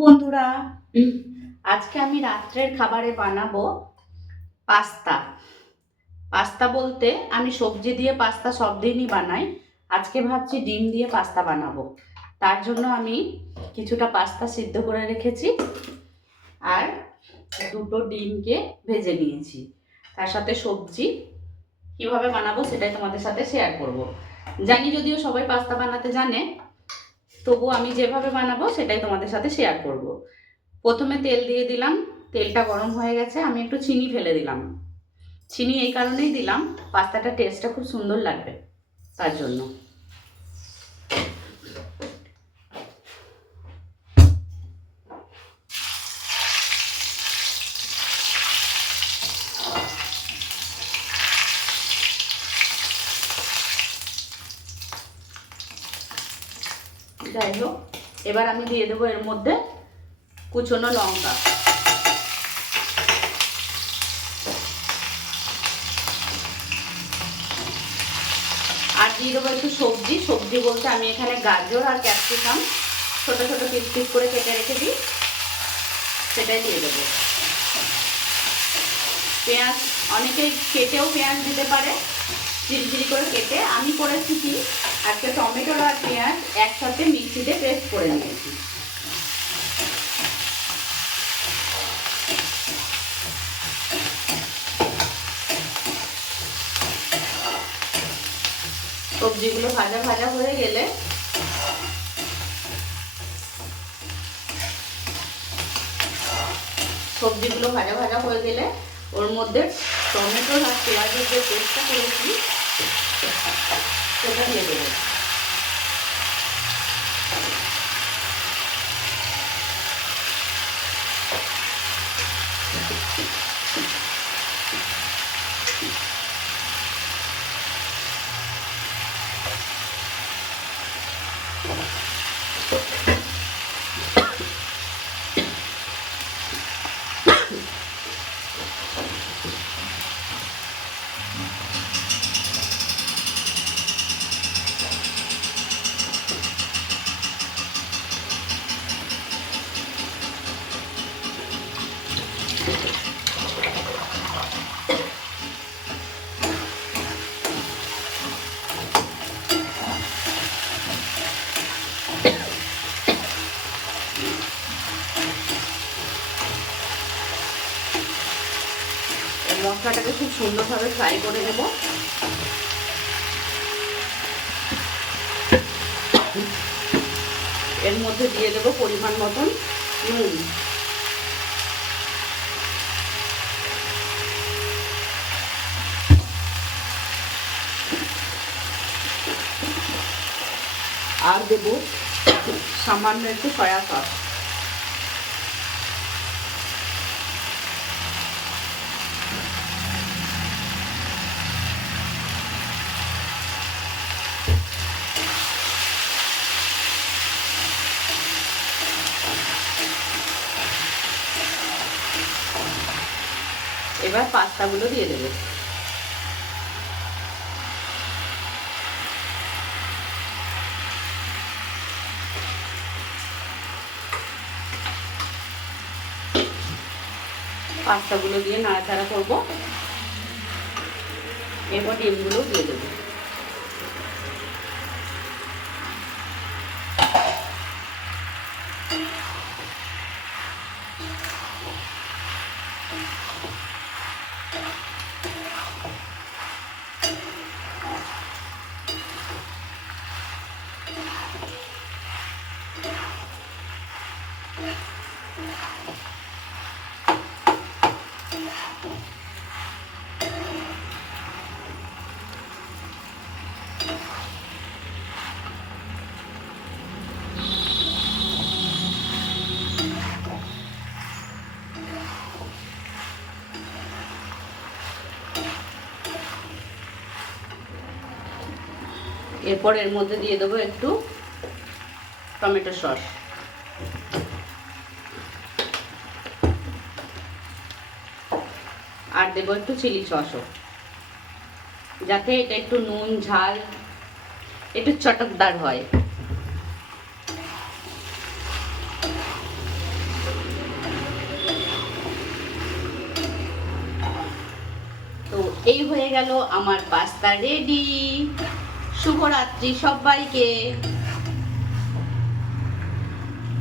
বন্ধুরা আজকে আমি রাত্রের খাবারে বানাবো পাস্তা। পাস্তা বলতে আমি সবজি দিয়ে পাস্তা সব দিনই বানাই। আজকে ভাবছি ডিম দিয়ে পাস্তা বানাবো। তার জন্য আমি কিছুটা পাস্তা সিদ্ধ করে রেখেছি আর দুটো ডিমকে ভেজে নিয়েছি। তার সাথে সবজি কীভাবে বানাবো সেটাই তোমাদের সাথে শেয়ার করব। জানি যদিও সবাই পাস্তা বানাতে জানে তবু আমি যেভাবে বানাবো সেটাই তোমাদের সাথে শেয়ার করব। প্রথমে তেল দিয়ে দিলাম, তেলটা গরম হয়ে গেছে, আমি একটু চিনি ফেলে দিলাম চিনি এই কারণেই দিলাম পাস্তাটা টেস্টটা খুব সুন্দর লাগবে, তার জন্য যাই হোক, এবার আমি দিয়ে দেবো এর মধ্যে কুচনো লঙ্কা। আর দিয়ে দেবো একটু সবজি। সবজি বলতে আমি এখানে গাজর আর ক্যাপসিকাম ছোট ছোট পিস পিস করে কেটে রেখে দিই। সেটাই দিয়ে দেবো। পেঁয়াজ অনেকে কেটেও পেঁয়াজ দিতে পারে, ঝিরিঝিরি করে কেটে। আমি করেছি কি? আজকে টমেটো আর পেঁয়াজ একসাথে মিক্সিতে পেস্ট করে নিয়েছি। সবজিগুলো ভাজা ভাজা হয়ে গেলে সবজিগুলো ভাজা ভাজা হয়ে গেলে ওর মধ্যে টমেটো আর পেঁয়াজের যে পেস্টটা করেছি সেটা দিয়ে দেবো। মশলাটাকে খুব সুন্দরভাবে ফ্রাই করে নেব। এর মধ্যে দিয়ে দেবো পরিমাণ মতন নুন। আর দেব সামান্য একটু সয়া সস এবার পাস্তাগুলো দিয়ে দেবে। পাস্তাগুলো দিয়ে নাড়াচাড়া করব। এরপর ডিমগুলো দিয়ে দেবো। এরপর এর মধ্যে দিয়ে দেবো একটু টমেটো সস। আর দেব একটু চিলি সসও। যাতে এটা একটু নুন, ঝাল, একটু চটকদার হয়। তো এই হয়ে গেল আমার পাস্তা রেডি শুভরাত্রি সবাইকে।